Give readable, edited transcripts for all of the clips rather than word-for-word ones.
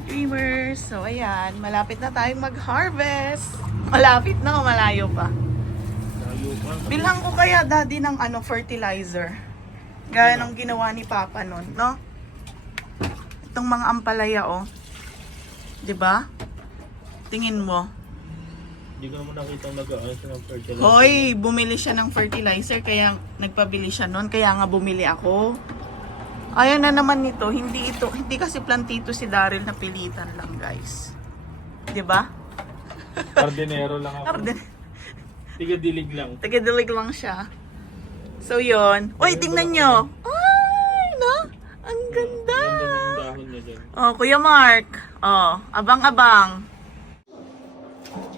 ka-dreamers. So, ayan. Malapit na tayong mag-harvest. Malapit na o malayo pa? Bilhan ko kaya, daddy, ng fertilizer. Gaya ng ginawa ni Papa nun, no? Itong mga ampalaya, oh. 'Di ba? Tingin mo. Hindi ko naman nakita nag-aayos ng fertilizer. Hoy, bumili siya ng fertilizer, kaya nagpabili siya nun. Kaya nga bumili ako. Ayan na naman nito, hindi kasi plantito si Daryl, na pilitan lang, guys. 'Di ba? Hardinero lang ako. Tiga-dilig lang. Taga-dilig lang siya. So, yon. Uy, tingnan nyo. Ay, no? Ang ganda. Ganda ng dahon niya dyan. Oh, Kuya Mark. Oh, abang-abang.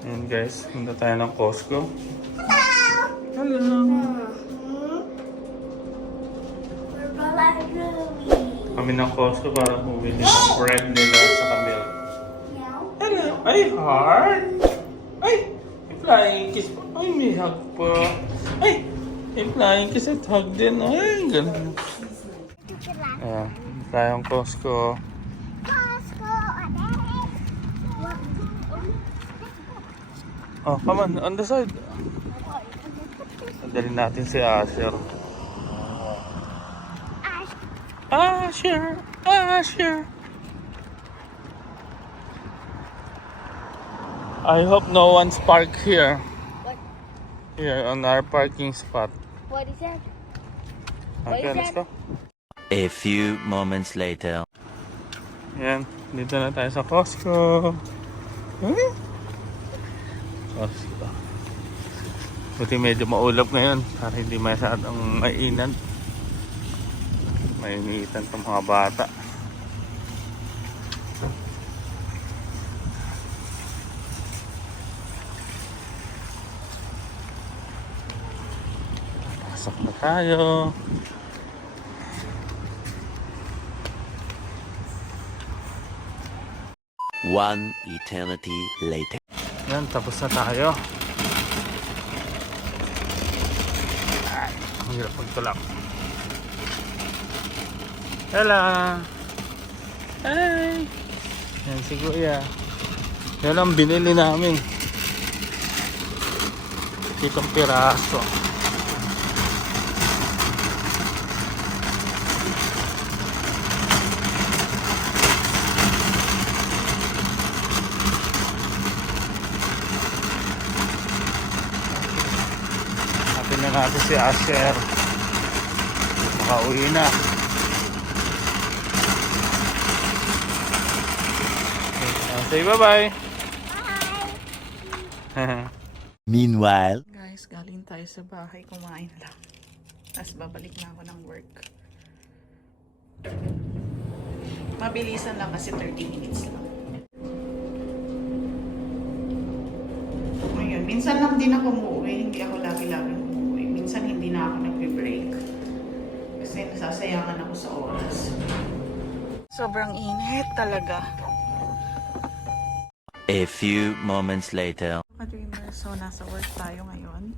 Ayan guys, punta tayo ng Costco. Hello! Kami ng Costco para bumili ng bread nila sa milk. Hello! Ay, heart! Ay! May flying kiss pa. Ay, may hug pa. Ay! May flying kiss at hug din. Ay, ganun. Ayan, tayong Costco. Oh, come on the side. Dalhin natin si Asher. Asher! Asher! I hope no one's parked here. What? Here on our parking spot. What is that? Okay, is let's that? go. A few moments later. Yan, dito na tayo sa Costco. Hmm? Costco. Buti medyo maulap ngayon para hindi masyadong mainan. Mainitan itong mga bata. Pasok na tayo. One eternity later. Yan, tapos na tayo. Ay, ang hirap magtulak. Hello! Hi! Yan si Kuya. Yan ang binili namin. Itong piraso. Happy na natin si Asher. Makauwi na. Say bye-bye. Bye. Meanwhile. Guys, galing tayo sa bahay, kumain lang. Tapos babalik na ako ng work. Mabilisan lang kasi 30 minutes lang. Ngayon, minsan lang din ako umuwi. Hindi ako lagi-lagi umuwi. Minsan hindi na ako nagbe-break. Kasi nasasayangan ako sa oras. Sobrang init talaga. A few moments later. Ka-dreamers, so nasa work tayo ngayon.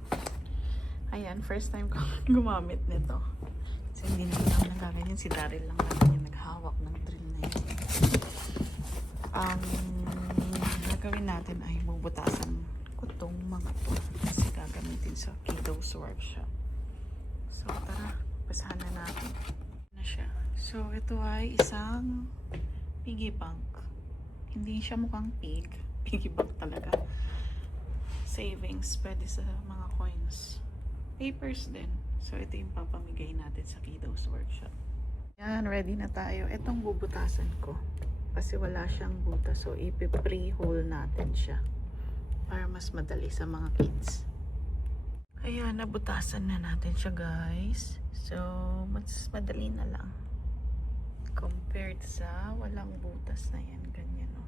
Ayan, first time ko gumamit nito. Kasi hindi naman ako nagaganyan. Si Daryl lang naman yung naghawak ng drill na yun. Gagawin natin ay bubutasan ko tong mga to. Kasi gagamitin sa kiddos workshop. So tara, basahan na natin. Na siya. So ito ay isang piggy bank. Hindi siya mukhang pig. Piggy bank talaga. Savings. Pwede sa mga coins. Papers din. So, ito yung papamigay natin sa Kiddos Workshop. Yan, ready na tayo. Itong bubutasan ko. Kasi wala siyang butas. So, ipi-pre-hole natin siya. Para mas madali sa mga kids. Kaya, nabutasan na natin siya, guys. So, mas madali na lang. Compared sa walang butas na yan. Ganyan, no?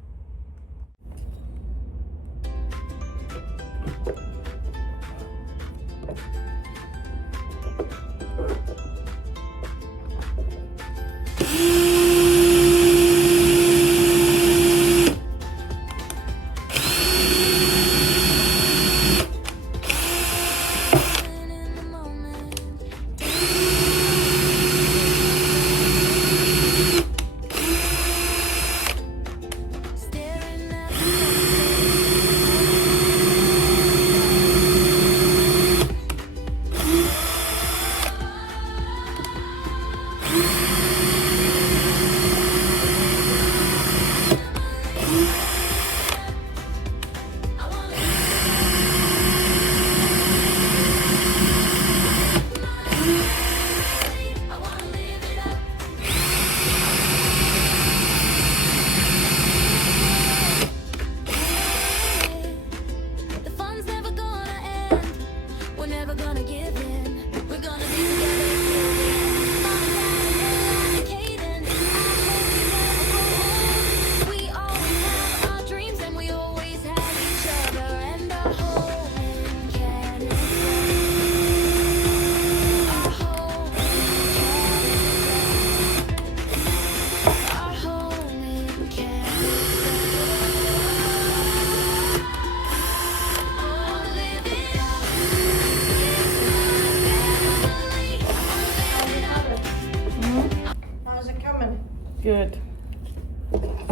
good.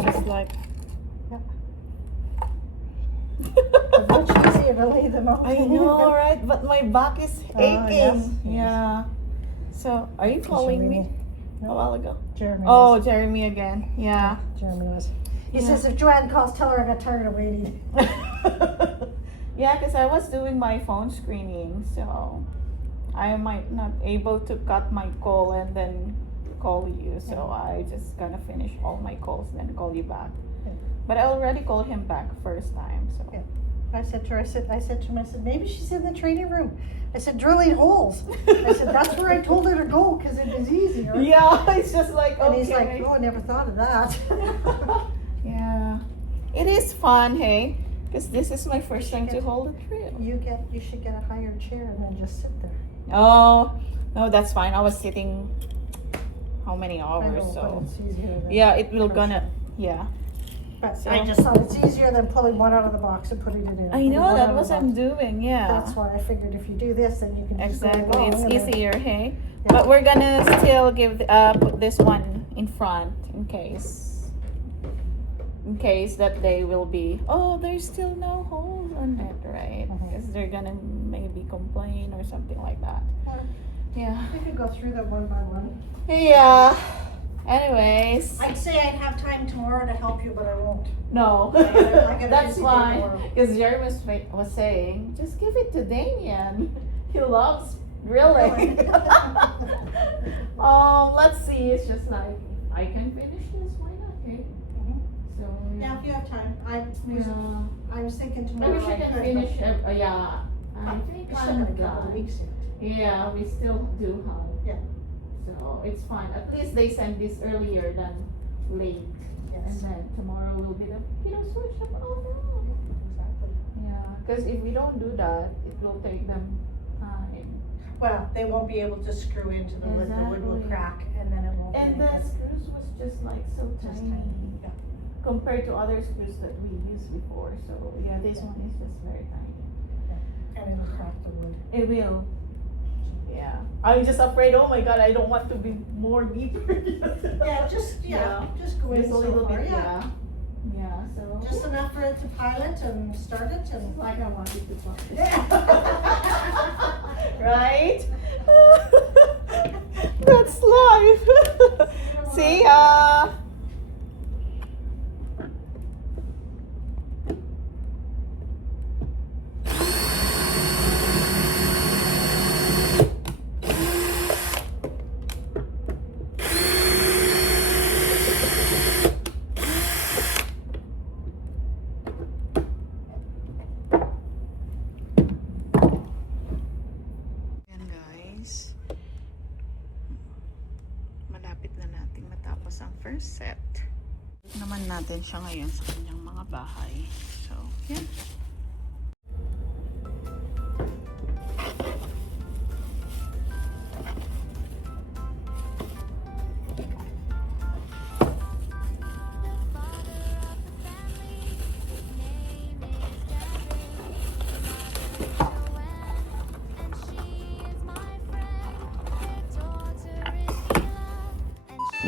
Just like Much easier to lay them out. I know, right? But my back is aching. yes, yes. Yeah. So, are you calling me a while ago? Jeremy. Oh, Jeremy again. Yeah. Jeremy was. He Yeah. says if Joanne calls, tell her I got tired of waiting. Yeah, because I was doing my phone screening, so I might not able to cut my call and then call you. So I just gonna finish all my calls and then call you back. Yeah. But I already called him back first time. So Yeah. I said to her, I said to him, I said, maybe she's in the training room. I said, drilling holes. I said, that's where I told her to go because it was easier. yeah, it's just like And okay. he's like, oh, I never thought of that. Yeah, it is fun, hey, because this is my first time to hold a drill. You should get a higher chair and then just sit there. Oh, no, that's fine. I was sitting how many I hours? know, So but it's easier than. yeah, it will gonna. Yeah, But So- I just thought it's easier than pulling one out of the box and putting it in. I Putting know one that out of was the I'm box. doing. Yeah, That's why I figured if you do this, then you can just go exactly. along It's and then- easier, hey. Yeah. But we're gonna still give put this one in front in case that they will be. Oh, there's still no holes on it, right? Mhm. Because they're gonna maybe complain or something like that. Yeah. We could go through them one by one. Yeah. Anyways, I'd say I'd have time tomorrow to help you, but I won't. no. I gotta That's busy day fine. tomorrow. Because Jeremy was saying, just give it to Damien. He loves drilling. Let's see. It's just like I can finish this. Why not? Okay. Mhm. So Now, if you have time, I was thinking I tomorrow. wish I could, can but finish. Yeah. I we think still I'm got a couple of done. weeks yet. Yeah, we still do have. Yeah. So it's fine. At least they send this earlier than late. And Yes. then tomorrow will be the switch up. Oh no. Exactly. Yeah, because if we don't do that, it will take them time. Well, they won't be able to screw into the wood. The wood will Exactly. crack, and then it won't. And be the as- screws was just like so just tiny tiny. Yeah. compared to other screws that we used before. So yeah, this one is just very tiny. And it'll crack the wood. It will. Yeah. I'm just afraid. Oh my God! I don't want to be more deeper. Yeah, just go in Just a so little far. bit. Yeah. Yeah. So Just enough for it to pilot and start it and. like I wanted to talk. Yeah. Right? That's life. See ya. Yan guys. Malapit na nating matapos ang first set. Naman natin siya ngayon sa kanyang mga bahay. So, yan.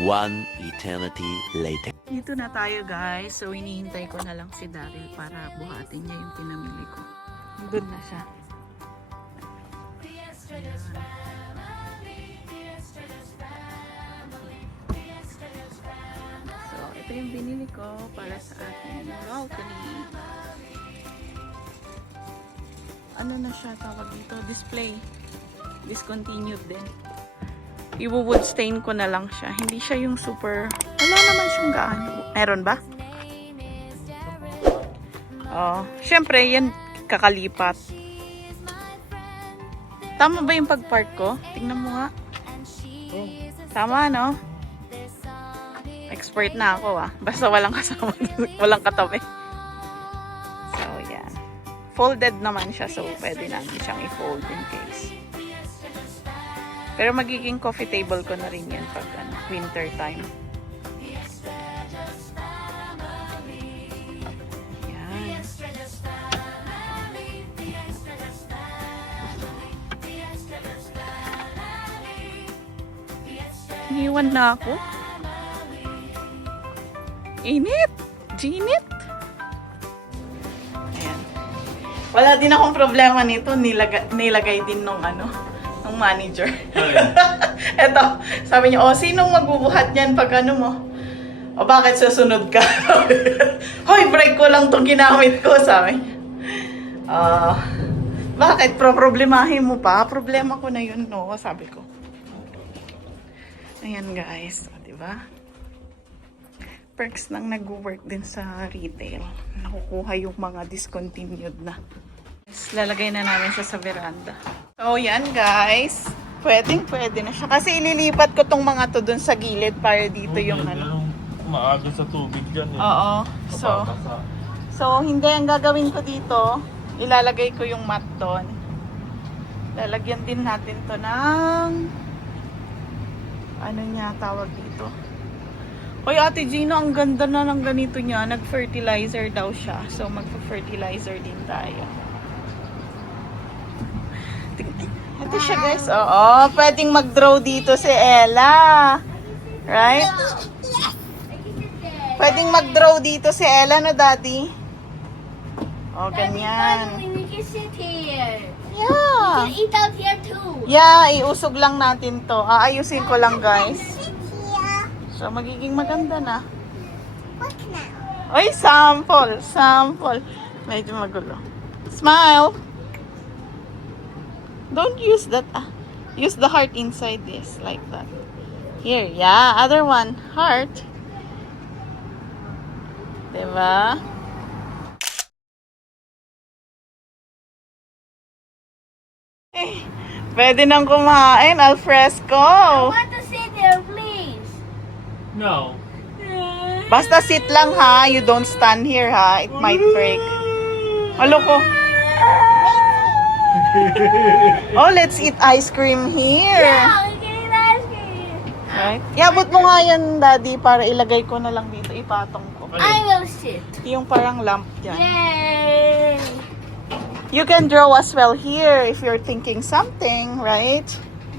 One eternity later. Dito na tayo guys. So, hinihintay ko na lang si Daryl para buhatin niya yung pinamili ko. Doon na siya. So, ito yung binili ko para sa ating balcony. Ano na siya tawag dito? Display. Discontinued din. I-wood stain ko na lang siya. Hindi siya yung super... Wala naman siyang gaano. Meron ba? Oh, syempre yan kakalipat. Tama ba yung pag-park ko? Tingnan mo nga. Tama, no? Expert na ako ah. Basta walang kasama. Walang katabi. So, yan. Folded naman siya. So, pwede namin siyang i-fold in case. Pero magiging coffee table ko na rin yan pag winter time. Yan. Iniwan na ako. Init! Ginit! Ayan. Wala din akong problema nito. Nilagay din nung nung manager. Eto, sabi niya, sinong magbubuhat niyan pag mo? O bakit susunod ka? Hoy, break ko lang itong ginamit ko, sabi niya. Bakit? Problemahin mo pa? Problema ko na yun, no? Sabi ko. Ayan guys, diba? Perks ng nag-work din sa retail. Nakukuha yung mga discontinued na. Lalagay na namin siya sa veranda. So, yan guys. Pwede na siya. Kasi ililipat ko tong mga to dun sa gilid para dito yung Maaga sa tubig dyan eh. Oo. So, hindi. Ang gagawin ko dito, ilalagay ko yung mat doon. Lalagyan din natin to ng tawag dito. Hoy, Ate Gina, ang ganda na ng ganito niya. Nag-fertilizer daw siya. So, magpa-fertilizer din tayo. Ito siya, guys. Oo, pwedeng mag-draw dito si Ella. Right? Pwedeng mag-draw dito si Ella, no, Daddy? O, ganyan. We can sit here. We Yeah. can eat out here too. Yeah, iusog lang natin to. Aayusin ko lang, guys. So, magiging maganda na. Oy, sample. Sample. Medyo magulo. Smile. Don't use that. Use the heart inside this. Like that. Here, yeah. Other one. Heart. Diba? Eh, pwede nang kumain. Alfresco. I want to sit there, please. No. Basta sit lang ha. You don't stand here ha. It might break. Alo ko. Oh, let's eat ice cream here. Yeah, we can eat ice cream. Right? Iabot mo nga yan, Daddy, para ilagay ko na lang dito. Ipatong ko. I will sit. Yung parang lamp dyan. Yay! You can draw as well here if you're thinking something, right?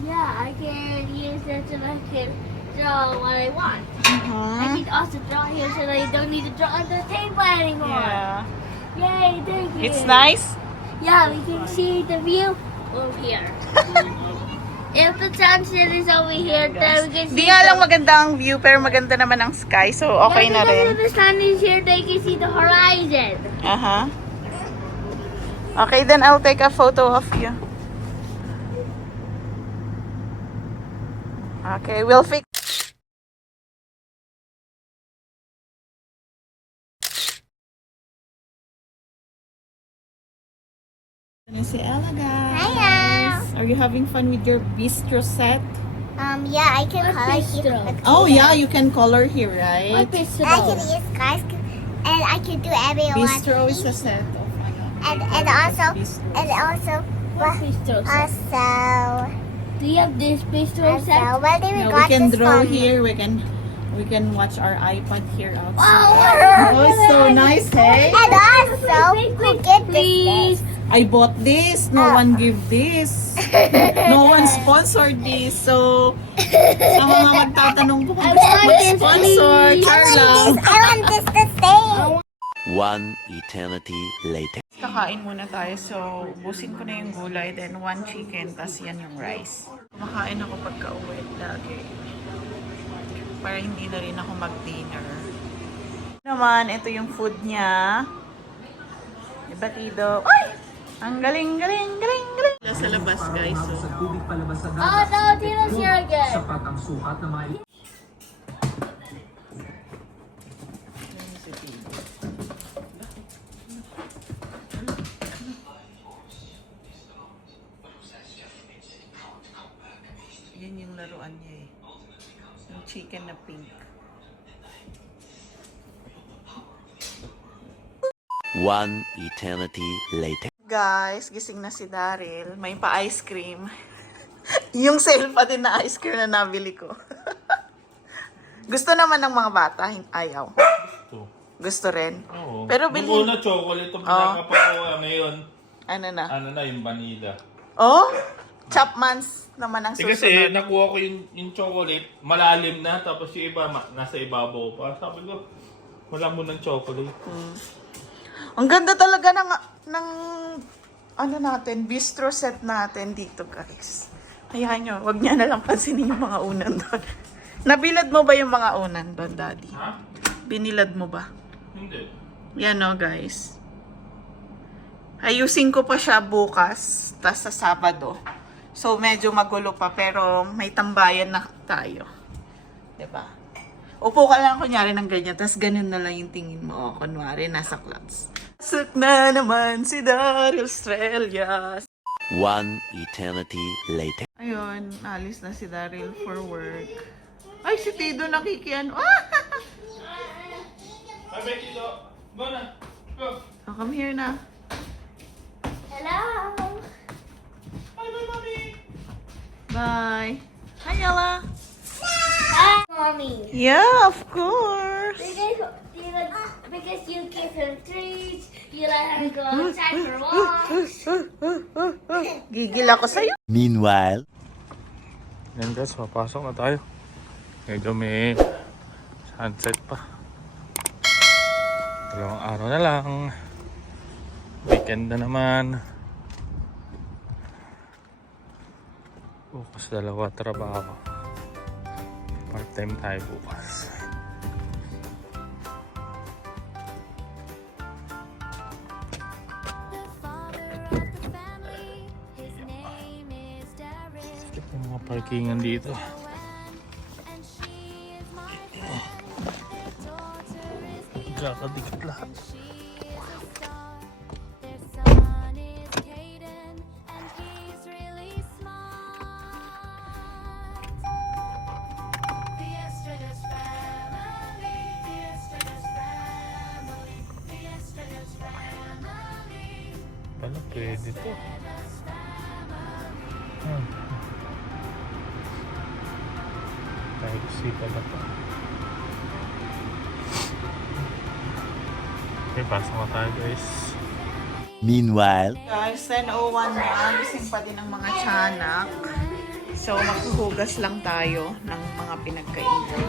Yeah, I can use that so I can draw what I want. I Mhm. can also draw here so that I don't need to draw on the table anymore. Yeah. Yay, thank you. It's nice. Yeah, we can see the view over here. If the sunset is over here, then we can see Di nga lang maganda ang view, pero maganda naman ang sky, so okay na Because rin. if the sun is here, they can see the horizon. Aha. Okay, then I'll take a photo of you. Okay, we'll fix. Si Ella, guys. Hiya. Are you having fun with your bistro set? Yeah, I can color bistro? here. Oh yeah, you can color here, right? I can use cars, and I can do everyone. Bistro is a set of And also, bistro. Bistro set. also, Do you have this bistro set? where did we Now we got can this draw from? here. We can watch our iPad here Oh, outside. Oh, so nice, hey? And also, Please, who get please. this? I bought this. No one give this. No one sponsored this. So, sa mga magtatanong po kung I gusto want this, mag-sponsor, please. char lang. I want this to stay. One eternity later. Kakain muna tayo. So, ubusin ko na yung gulay. Then, 1 chicken. Tapos yan yung rice. Kumakain ako pagka-uwi lagi. Para hindi na rin ako mag-dinner. Naman, ito yung food niya. Batido. Ay! Ang galing. Sa labas, guys. So, Oh no, Tino's here again. yan yung laruan niya eh. Yung chicken na pink. One eternity later. Guys, gising na si Daryl. May pa-ice cream. Yung sale pa din na ice cream na nabili ko. Gusto naman ng mga bata, ayaw. Gusto rin. Oo. Pero Nung bilhin. una chocolate ang pinakapakuha. Ngayon, Ano na? ano na yung vanilla. Oh, Chapman's naman ang Eh susunod. kasi nakuha ko yung chocolate, malalim na, tapos yung iba nasa ibabaw pa. Sabi ko, Wala mo ng chocolate. Ang ganda talaga ng ano natin, bistro set natin dito, guys. Hayaan nyo, wag niya na lang pansinin yung mga unan doon. Nabilad mo ba yung mga unan doon, Daddy? Ha? Binilad mo ba? Hindi. Yan o, guys. Ayusin ko pa siya bukas, tas sa Sabado. So, medyo magulo pa, pero may tambayan na tayo. 'Di ba? Upo ka lang kunyari ng ganyan, tas ganun na lang yung tingin mo. O, kunwari, nasa class. Pasok na naman si Daryl Estrella. One eternity later. Ayun, alis na si Daryl for work. Ay, si Tido nakikiano. Ah! Bye, Becky, go. Go na. Go. Oh, come here na. Hello. Bye, mommy. Bye. Hi, Ella. Hi, mommy. Yeah, of course. Because you give him treats, you let him go outside for walks. Gigil ako sa'yo. Meanwhile, Yan guys, papasok na tayo. Medyo may sunset pa. Dalawang araw na lang. Weekend na naman. Bukas dalawa trabaho. Part-time tayo bukas. Skip yung mga parkingan dito. Kakadikit lahat. Ano pwede to? Type C pala to. Okay, pasok na tayo guys. meanwhile, Guys, 10:01 na. Gising pa din ang mga tiyanak. So, maghuhugas lang tayo ng mga pinagkainan.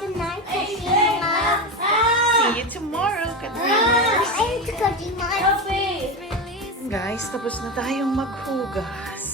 Good night, Christina. See you tomorrow, I Kadris. need to go to my Guys, tapos na tayong maghugas.